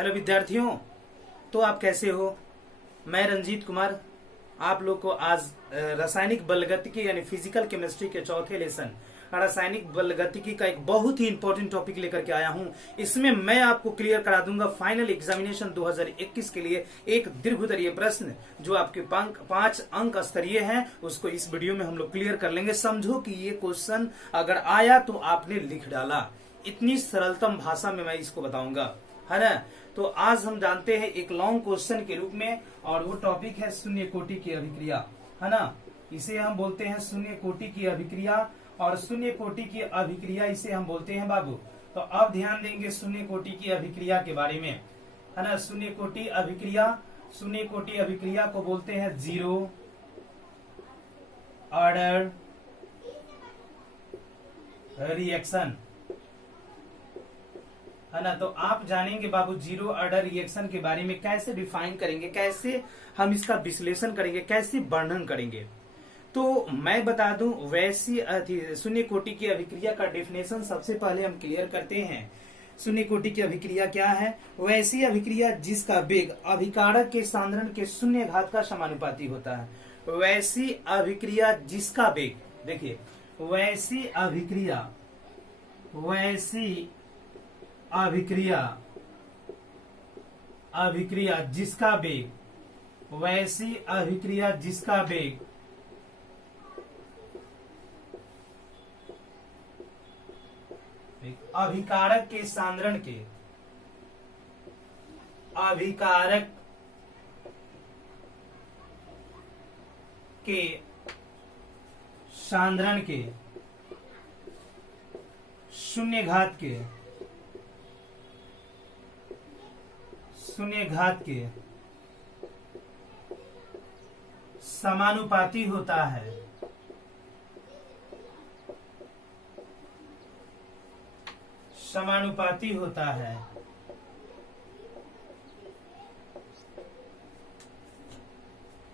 Hello विद्यार्थियों, तो आप कैसे हो। मैं रंजीत कुमार आप लोग को आज रासायनिक बलगतिकी यानी फिजिकल केमिस्ट्री के चौथे लेसन रासायनिक बलगतिकी का एक बहुत ही इंपॉर्टेंट टॉपिक लेकर के आया हूं। इसमें मैं आपको क्लियर करा दूंगा फाइनल एग्जामिनेशन 2021 के लिए एक दीर्घोत्तरीय प्रश्न जो आपके 5 अंक स्तरीय है, उसको इस वीडियो में हम लोग क्लियर कर लेंगे। समझो कि ये क्वेश्चन अगर आया तो आपने लिख डाला, इतनी सरलतम भाषा में मैं इसको बताऊंगा, है ना। तो आज हम जानते हैं एक लॉन्ग क्वेश्चन के रूप में, और वो टॉपिक है शून्य कोटि की अभिक्रिया, है ना। इसे हम बोलते हैं शून्य कोटि की अभिक्रिया, और शून्य कोटि की अभिक्रिया इसे हम बोलते हैं बाबू। तो अब ध्यान देंगे शून्य कोटि की अभिक्रिया के बारे में, है ना। शून्य कोटि अभिक्रिया को बोलते हैं जीरो ऑर्डर रिएक्शन, है ना। तो आप जानेंगे बाबू जीरो ऑर्डर रिएक्शन के बारे में, कैसे डिफाइन करेंगे, कैसे हम इसका विश्लेषण करेंगे, कैसे वर्णन करेंगे। तो मैं बता दूं, वैसी शून्य कोटि की अभिक्रिया का डेफिनेशन सबसे पहले हम क्लियर करते हैं। शून्य कोटि की अभिक्रिया क्या है? वैसी अभिक्रिया जिसका वेग अभिकारक के सांद्रण के शून्य घात का समानुपाती होता है। वैसी अभिक्रिया जिसका वेग, देखिए वैसी अभिक्रिया जिसका वेग, वैसी अभिक्रिया जिसका वेग अभिकारक के सांद्रण के सांद्रण के शून्य घात के समानुपाती होता है।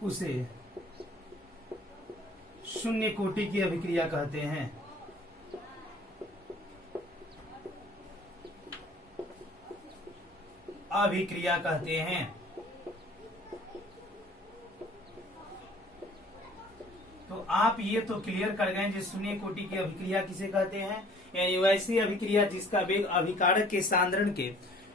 उसे शून्य कोटि की अभिक्रिया कहते हैं। तो आप ये तो क्लियर कर गए कि शून्य कोटि की अभिक्रिया किसे कहते हैं, यानी वैसी अभिक्रिया जिसका वेग अभिकारक के सांद्रण के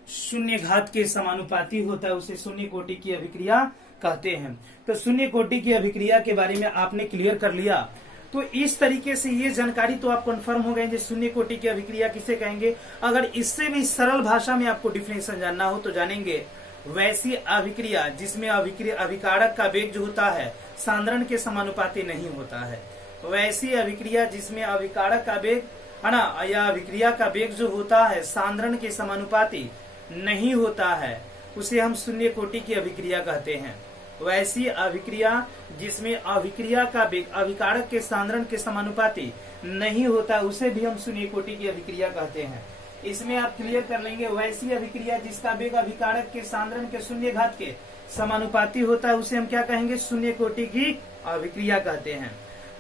शून्य घात के समानुपाती होता है, उसे शून्य कोटि की अभिक्रिया कहते हैं। तो शून्य कोटि की अभिक्रिया के बारे में आपने क्लियर कर लिया। तो इस तरीके से ये जानकारी तो आप कंफर्म हो गए कि शून्य कोटि की अभिक्रिया किसे कहेंगे। अगर इससे भी सरल भाषा में आपको डिफिनेशन जानना हो तो जानेंगे, वैसी अभिक्रिया जिसमें अभिकारक का वेग जो होता है सांद्रण के समानुपाती नहीं होता है। वैसी अभिक्रिया जिसमें अभिकारक का वेग, है ना, या अभिक्रिया का वेग जो होता है सांद्रण के समानुपाती नहीं होता है, उसे हम शून्य कोटि की अभिक्रिया कहते हैं। वैसी अभिक्रिया जिसमें अभिक्रिया का वेग अभिकारक के सांद्रण के समानुपाती नहीं होता, उसे भी हम शून्य कोटि की अभिक्रिया कहते हैं। इसमें आप क्लियर कर लेंगे, वैसी अभिक्रिया जिसका वेग अभिकारक के सांद्रण के शून्य घात के समानुपाती होता है, उसे हम क्या कहेंगे, शून्य कोटि की अभिक्रिया कहते हैं।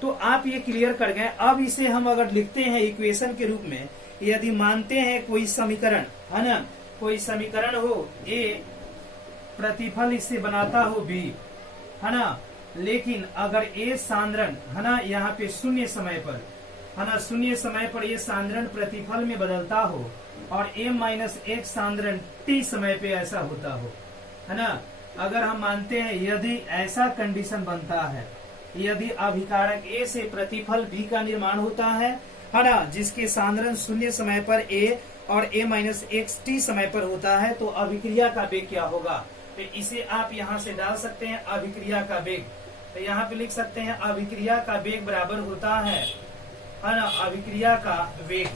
तो आप ये क्लियर कर गए। अब इसे हम अगर लिखते हैं इक्वेशन के रूप में, यदि मानते हैं कोई समीकरण, है ना, कोई समीकरण हो ए, प्रतिफल इससे बनाता हो बी, है ना, लेकिन अगर ए सांद्रण, है ना, यहाँ पे शून्य समय पर, है ना, शून्य समय पर ये सांद्रण प्रतिफल में बदलता हो, और a माइनस एक सांद्रण t समय पे ऐसा होता हो, है ना। अगर हम मानते हैं यदि ऐसा कंडीशन बनता है, यदि अभिकारक a से प्रतिफल b का निर्माण होता है ना, जिसके सांद्रण शून्य समय पर a और a माइनस एक t समय पर होता है, तो अभिक्रिया का वेग क्या होगा। तो इसे आप यहाँ से डाल सकते हैं, अभिक्रिया का वेग। तो यहाँ पे लिख सकते हैं अभिक्रिया का वेग बराबर होता है ना, अभिक्रिया का वेग।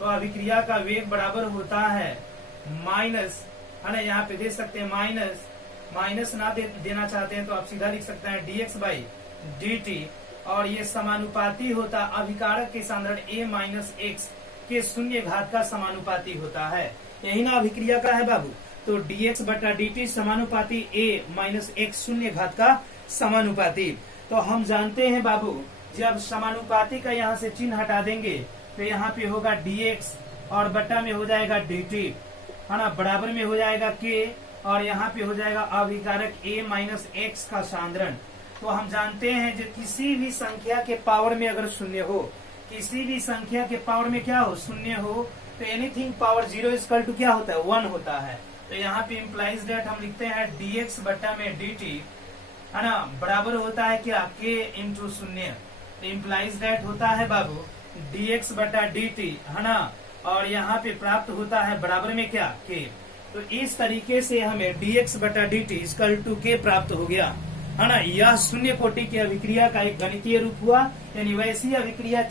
तो अभिक्रिया का वेग बराबर होता है माइनस, है ना, यहाँ पे दे सकते हैं माइनस ना देना चाहते हैं तो आप सीधा लिख सकते हैं dx बाई dt, और ये समानुपाती होता अभिकारक के सांद्रण a माइनस एक्स के शून्य घात का समानुपाती होता है। यही ना अभिक्रिया का है बाबू। तो dx बटा dt समानुपाती a माइनस एक्स शून्य घात का समानुपाती। तो हम जानते हैं बाबू, जब समानुपाती का यहाँ से चिन्ह हटा देंगे तो यहाँ पे होगा dx और बटा में हो जाएगा dt, है ना, बराबर में हो जाएगा के, और यहाँ पे हो जाएगा अभिकारक a माइनस एक्स का सांद्रण। तो हम जानते हैं जो किसी भी संख्या के पावर में अगर शून्य हो, किसी भी संख्या के पावर में क्या हो, शून्य हो, तो एनीथिंग पावर 0 इक्वल टू क्या होता है, 1 होता है। तो यहाँ पे इम्प्लाइज दैट हम लिखते हैं dx बट्टा में dt, है ना, बराबर होता है क्या, k इंटू शून्य। तो इम्प्लाइज दैट होता है बाबू dx बट्टा dt, है ना, और यहाँ पे प्राप्त होता है बराबर में क्या, k। तो इस तरीके से हमें dx बटा dt इक्वल टू k प्राप्त हो गया, है ना। यह शून्य कोटि की अभिक्रिया का एक गणितीय रूप हुआ, यानी वैसी अभिक्रिया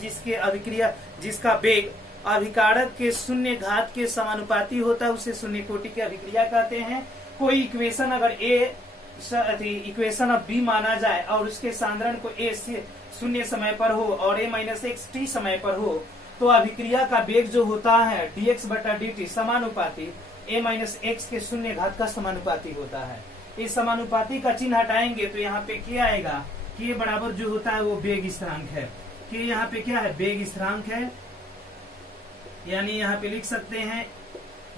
जिसका वेग अभिकारक के शून्य घात के समानुपाती होता है, उसे शून्य कोटि की अभिक्रिया कहते हैं। कोई इक्वेशन अगर इक्वेशन ऑफ बी माना जाए और उसके सांद्रण को a शून्य समय पर हो और a माइनस एक्स टी समय पर हो, तो अभिक्रिया का वेग जो होता है dx बटा dt समानुपाती a माइनस एक्स के शून्य घात का समानुपाती होता है। इस समानुपाती का चिन्ह हटाएंगे तो यहाँ पे क्या आएगा, k बराबर जो होता है वो वेग स्थिरांक है। k यहाँ पे क्या है, वेग स्थिरांक है, यानी यहाँ पे लिख सकते हैं,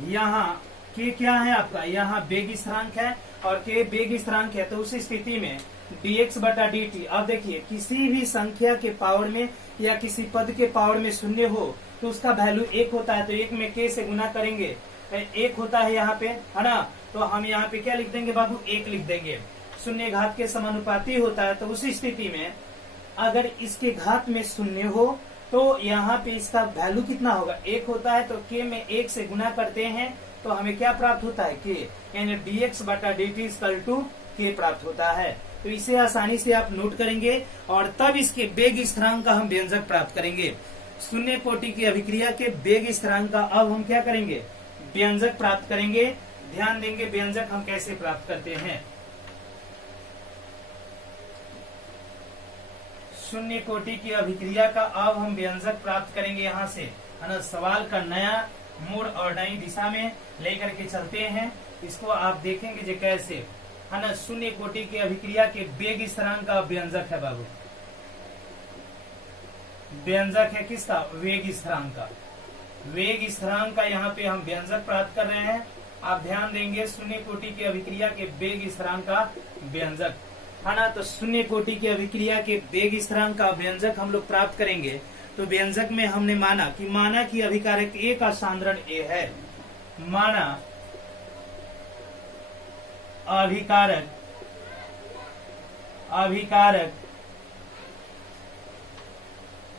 यहाँ k क्या है आपका, यहाँ वेग स्थिरांक है और k वेग स्थिरांक है। तो उस स्थिति में dx बटा dt, अब देखिए किसी भी संख्या के पावर में या किसी पद के पावर में शून्य हो तो उसका वैल्यू 1 होता है, तो 1 में k से गुना करेंगे, 1 होता है यहाँ पे, है ना। तो हम यहाँ पे क्या लिख देंगे बाबू, 1 लिख देंगे। शून्य घात के समानुपाती होता है, तो उस स्थिति में अगर इसके घात में शून्य हो तो यहाँ पे इसका वैल्यू कितना होगा, 1 होता है। तो k में 1 से गुना करते हैं तो हमें क्या प्राप्त होता है, k, यानी dx बटा dt इक्वल टू k प्राप्त होता है। तो इसे आसानी से आप नोट करेंगे और तब इसके वेग स्थिरांक का हम व्यंजक प्राप्त करेंगे। शून्य कोटि की अभिक्रिया के वेग स्थिरांक का अब हम क्या करेंगे, व्यंजक प्राप्त करेंगे। ध्यान देंगे व्यंजक हम कैसे प्राप्त करते हैं। शून्य कोटि की अभिक्रिया का अब हम व्यंजक प्राप्त करेंगे यहाँ से, है ना। सवाल का नया मोड़ और नई दिशा में लेकर के चलते हैं, इसको आप देखेंगे जो कैसे, है ना। शून्य कोटि की अभिक्रिया के वेग स्थिरांक का व्यंजक है बाबू, व्यंजक है किसका, वेग स्थिरांक का। वेग स्थिरांक का यहाँ पे हम व्यंजक प्राप्त कर रहे हैं। आप ध्यान देंगे शून्य कोटि की अभिक्रिया के वेग स्थिरांक का व्यंजक, है ना। तो शून्य कोटि की अभिक्रिया के वेग स्थिरांक का व्यंजक हम लोग प्राप्त करेंगे। तो व्यंजक में हमने माना कि अभिकारक A का सांद्रण A है, माना अभिकारक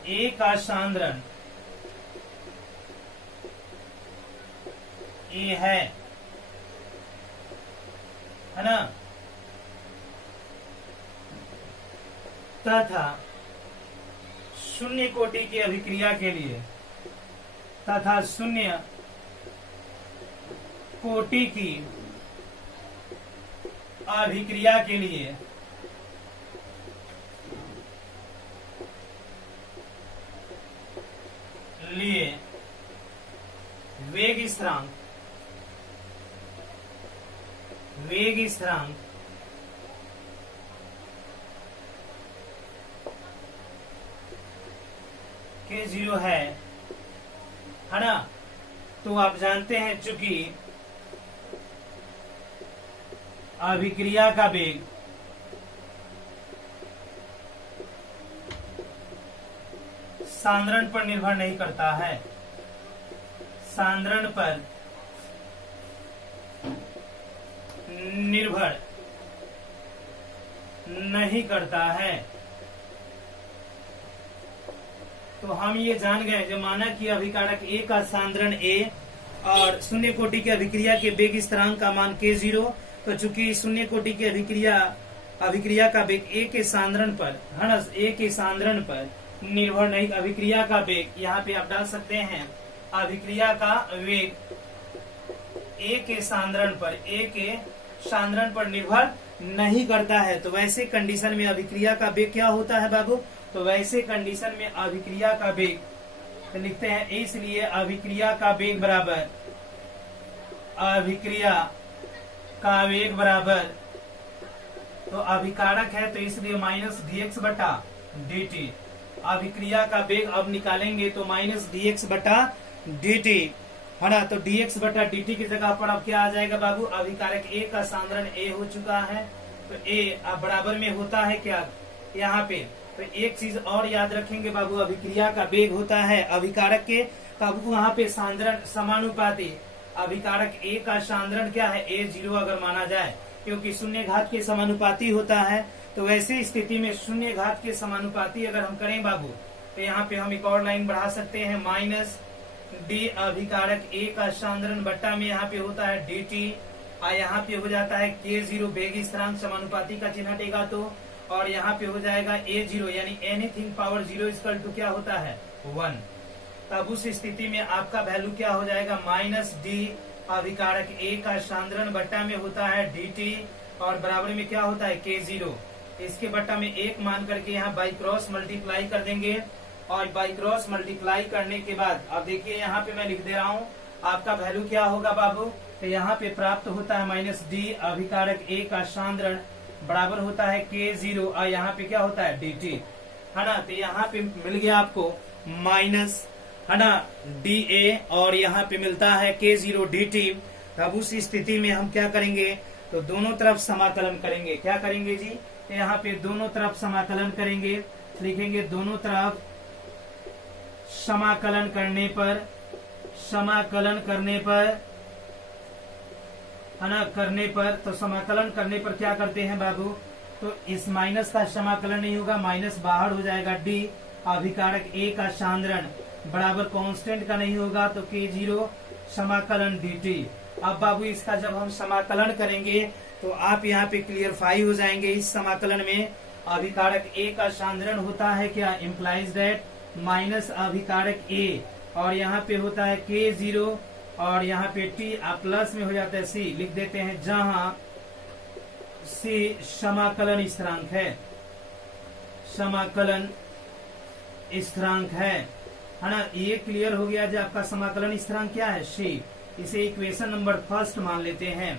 A का सांद्रण A है ना, तथा शून्य कोटि की अभिक्रिया के लिए शून्य कोटि की अभिक्रिया के लिए वेग स्थिरांक के 0 है ना। तो आप जानते हैं चूंकि अभिक्रिया का वेग सांद्रण पर निर्भर नहीं करता है, सांद्रण पर निर्भर नहीं करता है। तो हम ये जान गए, जो माना कि अभिकारक A का सांद्रण A और शून्य कोटि की अभिक्रिया के वेग स्थिरांक का मान k0, तो चूंकि शून्य कोटि की अभिक्रिया का वेग A के सांद्रण पर, है ना, A के सांद्रण पर निर्भर नहीं, अभिक्रिया का वेग यहाँ पे आप डाल सकते हैं, अभिक्रिया का वेग A के सांद्रण पर निर्भर नहीं करता है। तो वैसे कंडीशन में अभिक्रिया का वेग क्या होता है बाबू, तो वैसे कंडीशन में अभिक्रिया का वेग तो लिखते हैं, इसलिए अभिक्रिया का वेग बराबर तो अभिकारक है, तो इसलिए माइनस dx बटा dt। अभिक्रिया का वेग अब निकालेंगे तो माइनस dx बटा dt है ना। तो dx बटा dt की जगह पर अब क्या आ जाएगा बाबू, अभिकारक a का साधारण a हो चुका है। तो a अब बराबर में होता है क्या यहाँ पे। तो एक चीज और याद रखेंगे बाबू, अभिक्रिया का वेग होता है अभिकारक के, तब वहां पे साधारण समानुपाती अभिकारक a का साधारण क्या है, a0 अगर माना जाए, क्योंकि शून्य घात के समानुपाती होता है। तो वैसी स्थिति में शून्य घात के समानुपाती अगर हम करें बाबू, तो यहाँ पे हम एक और लाइन बढ़ा सकते हैं, माइनस डी अभिकारक a का साधारण बट्टा में यहाँ पे होता है dt, और यहाँ पे हो जाता है k0 वेग स्थिरांक समानुपाती का चिन्ह हटेगा तो, और यहाँ पे हो जाएगा a0 यानी एनीथिंग पावर 0 इक्वल टू क्या होता है 1। तब उस स्थिति में आपका वैल्यू क्या हो जाएगा, माइनस डी अभिकारक a का साधारण बट्टा में होता है dt, और बराबर में क्या होता है k0। इसके बट्टा में एक मान करके यहाँ बाई क्रॉस मल्टीप्लाई कर देंगे, और बाई क्रॉस मल्टीप्लाई करने के बाद अब देखिए यहाँ पे मैं लिख दे रहा हूँ, आपका वैल्यू क्या होगा बाबू, तो यहाँ पे प्राप्त होता है माइनस डी अभिकारक a का साधारण बराबर होता है k0, और यहाँ पे क्या होता है dt, है ना। तो यहाँ पे मिल गया आपको माइनस, है ना, dA, और यहाँ पे मिलता है k0 dt। अब उस स्थिति में हम क्या करेंगे, तो दोनों तरफ समाकलन करेंगे। क्या करेंगे जी, तो यहाँ पे दोनों तरफ समाकलन करेंगे, लिखेंगे दोनों तरफ समाकलन करने पर है ना, तो समाकलन करने पर क्या करते हैं बाबू, तो इस माइनस का समाकलन नहीं होगा, माइनस बाहर हो जाएगा, डी अभिकारक a का साधारण बराबर कांस्टेंट का नहीं होगा, तो k0 समाकलन dt। अब बाबू इसका जब हम समाकलन करेंगे तो आप यहाँ पे क्लियरफाई हो जाएंगे। इस समाकलन में अभिकारक a का साधारण होता है क्या, इम्प्लाइज दैट माइनस अभिकारक a, और यहाँ पे होता है k0, और यहाँ पे t प्लस में हो जाता है c, लिख देते हैं, जहाँ c समाकलन स्थिरांक है, समाकलन स्थिरांक है ना। ये क्लियर हो गया जो आपका समाकलन स्थिरांक क्या है, c। इसे इक्वेशन नंबर फर्स्ट मान लेते हैं,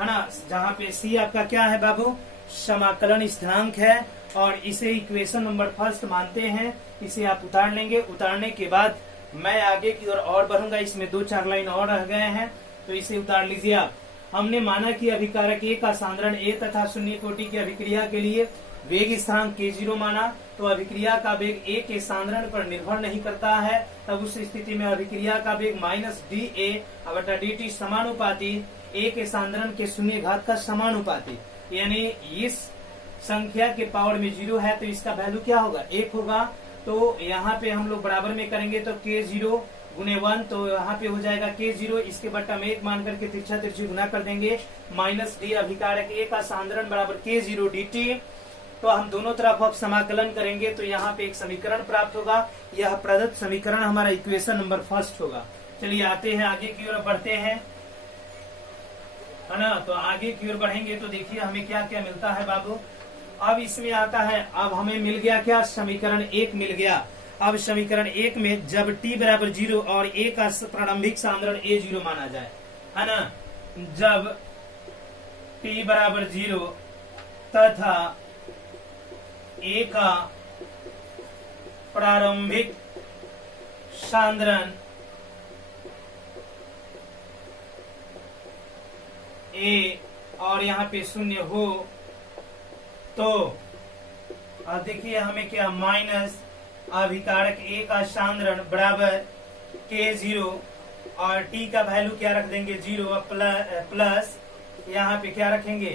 है ना, जहाँ पे c आपका क्या है बाबू, समाकलन स्थिरांक है, और इसे इक्वेशन नंबर फर्स्ट मानते हैं। इसे आप उतार लेंगे, उतारने के बाद मैं आगे की ओर और बढ़ूंगा। इसमें 2-4 लाइन और रह गए हैं, तो इसे उतार लीजिए आप। हमने माना कि अभिकारक a का साधारण a तथा शून्य कोटि की अभिक्रिया के लिए वेग स्थिरांक k0 माना, तो अभिक्रिया का वेग a के साधारण पर निर्भर नहीं करता है। तब उस स्थिति में अभिक्रिया का वेग माइनस dA बटा dt समानुपाती a के साधारण के शून्य घात का समानुपाती, यानी इस संख्या के पावर में 0 है तो इसका वैल्यू क्या होगा, 1 होगा। तो यहाँ पे हम लोग बराबर में करेंगे तो k0 गुने 1, तो यहाँ पे हो जाएगा k0, इसके बट्टा में 1 मान करके तिरछा तिरछी गुना कर देंगे, माइनस डी अभिकारक a का साधारण बराबर k0 dt। तो हम दोनों तरफ अब समाकलन करेंगे तो यहाँ पे एक समीकरण प्राप्त होगा। यह प्रदत्त समीकरण हमारा इक्वेशन नंबर फर्स्ट होगा। चलिए आते हैं आगे की ओर बढ़ते हैं, है ना। तो आगे की ओर बढ़ेंगे तो देखिए हमें क्या क्या मिलता है बाबू। अब इसमें आता है, अब हमें मिल गया क्या, समीकरण 1 मिल गया। अब समीकरण 1 में जब t बराबर 0 और a का प्रारंभिक साधारण a0 माना जाए, है ना, जब t बराबर 0 तथा a का प्रारंभिक साधारण a और यहाँ पे 0 हो, तो अब देखिए हमें क्या, माइनस अभिकारक a का साधारण बराबर k0, और t का वैल्यू क्या रख देंगे 0, प्लस यहाँ पे क्या रखेंगे,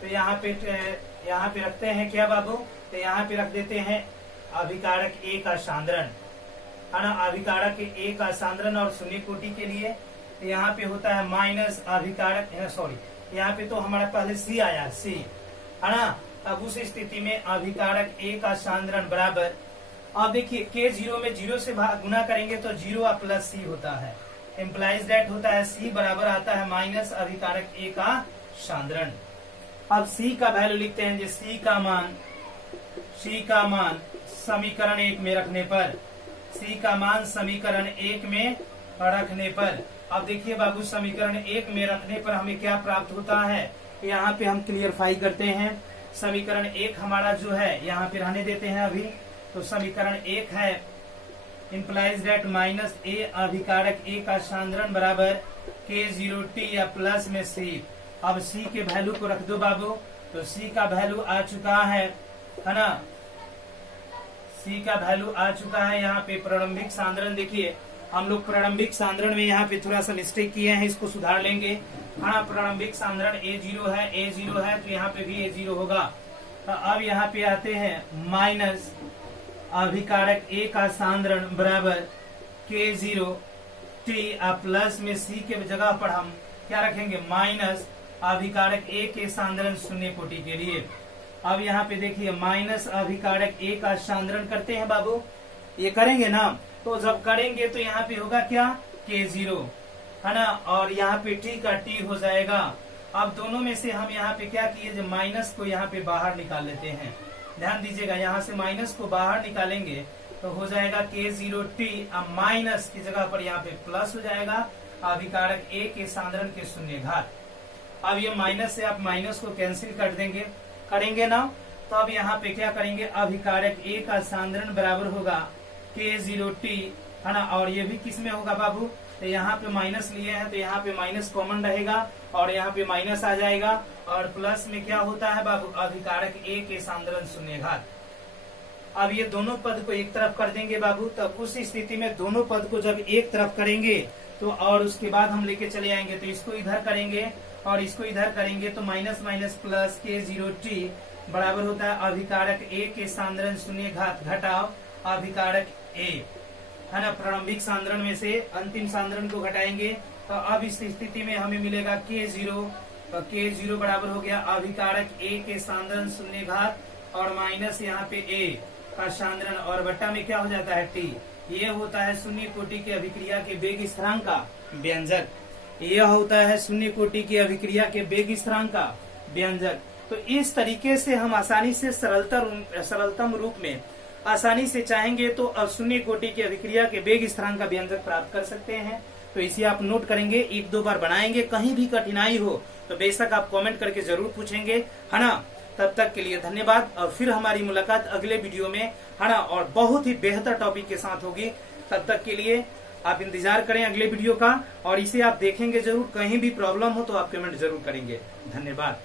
तो यहाँ पे रखते हैं क्या बाबू, तो यहाँ पे रख देते हैं अभिकारक a का साधारण, है ना, अभिकारक a का साधारण। और शून्य कोटि के लिए यहाँ पे होता है माइनस अभिकारक, सॉरी यहाँ पे तो हमारा पहले c आया, c, है ना। अब उस स्थिति में अभिकारक a का साधारण बराबर, अब देखिए k0 में 0 से गुना करेंगे तो 0 प्लस c होता है, इम्प्लाइज दैट होता है c बराबर आता है माइनस अभिकारक a का साधारण। अब c का वैल्यू लिखते हैं, c का मान समीकरण 1 में रखने पर, c का मान समीकरण 1 में रखने पर, अब देखिए बाबू समीकरण 1 में रखने पर हमें क्या प्राप्त होता है, यहाँ पे हम क्लियरफाई करते हैं। समीकरण 1 हमारा जो है यहाँ पे रहने देते हैं अभी, तो समीकरण 1 है इंप्लाइज दैट माइनस ए अभिकारक ए का सांद्रण बराबर K0T या प्लस में C। अब C के वैल्यू को रख दो बाबू, तो C का वैल्यू आ चुका है ना, C का वैल्यू आ चुका है। यहाँ पे प्रारंभिक सांद्रण देखिए, हम लोग प्रारंभिक सांद्रण में यहाँ पे थोड़ा सा मिस्टेक किए हैं, इसको सुधार लेंगे। हाँ, प्रारंभिक सांद्रण A0 है, A0 है तो यहाँ पे भी A0 होगा। तो अब यहाँ पे आते हैं माइनस अभिकारक A का सांद्रण बराबर K0T प्लस में C के जगह पर हम क्या रखेंगे, माइनस अभिकारक A के सांद्रण शून्य कोटि के लिए। अब यहाँ पे देखिए माइनस अभिकारक A का सांद्रण करते हैं बाबू, ये करेंगे ना, तो जब करेंगे तो यहाँ पे होगा क्या, K0 है ना, और यहाँ पे T का T हो जाएगा। अब दोनों में से हम यहाँ पे क्या किए, जो माइनस को यहाँ पे बाहर निकाल लेते हैं। ध्यान दीजिएगा, यहाँ से माइनस को बाहर निकालेंगे तो हो जाएगा K0T, अब माइनस की जगह पर यहाँ पे प्लस हो जाएगा अभिकारक A के सांद्रण के शून्य घात। अब ये माइनस से आप माइनस को कैंसिल कर देंगे, करेंगे ना, तो अब यहाँ पे क्या करेंगे, अभिकारक A का सांद्रण बराबर होगा K0T है ना, और ये भी किस में होगा बाबू, तो यहाँ पे माइनस लिए हैं तो यहाँ पे माइनस कॉमन रहेगा और यहाँ पे माइनस आ जाएगा, और प्लस में क्या होता है बाबू, अभिकारक A के सांद्रण शून्य घात। अब ये दोनों पद को एक तरफ कर देंगे बाबू, तब उस स्थिति में दोनों पद को जब एक तरफ करेंगे तो और उसके बाद हम लेके चले आएंगे, तो इसको इधर करेंगे और इसको इधर करेंगे, तो माइनस माइनस प्लस K0T बराबर होता है अभिकारक A के सांद्रण शून्य घात घटाव अभिकारक A है ना। प्रारंभिक सांद्रण में से अंतिम सांद्रण को घटाएंगे, तो अब इस स्थिति में हमें मिलेगा K0, तो K0 बराबर हो गया अभिकारक A के सांद्रण शून्य घात और माइनस यहाँ पे A का सांद्रण और बट्टा में क्या हो जाता है T। ये होता है शून्य कोटि की अभिक्रिया के वेग स्थिरांक का व्यंजक, यह होता है शून्य कोटि की अभिक्रिया के वेग स्थिरांक का व्यंजक। तो इस तरीके से हम आसानी से सरलतम रूप में आसानी से चाहेंगे तो शून्य कोटि की अभिक्रिया के वेग स्थिरांक का व्यंजक प्राप्त कर सकते हैं। तो इसे आप नोट करेंगे, एक दो बार बनाएंगे, कहीं भी कठिनाई हो तो बेशक आप कमेंट करके जरूर पूछेंगे है ना। तब तक के लिए धन्यवाद, और फिर हमारी मुलाकात अगले वीडियो में है ना, और बहुत ही बेहतर टॉपिक के साथ होगी। तब तक के लिए आप इंतजार करें अगले वीडियो का, और इसे आप देखेंगे जरूर। कहीं भी प्रॉब्लम हो तो आप कमेंट जरूर करेंगे। धन्यवाद।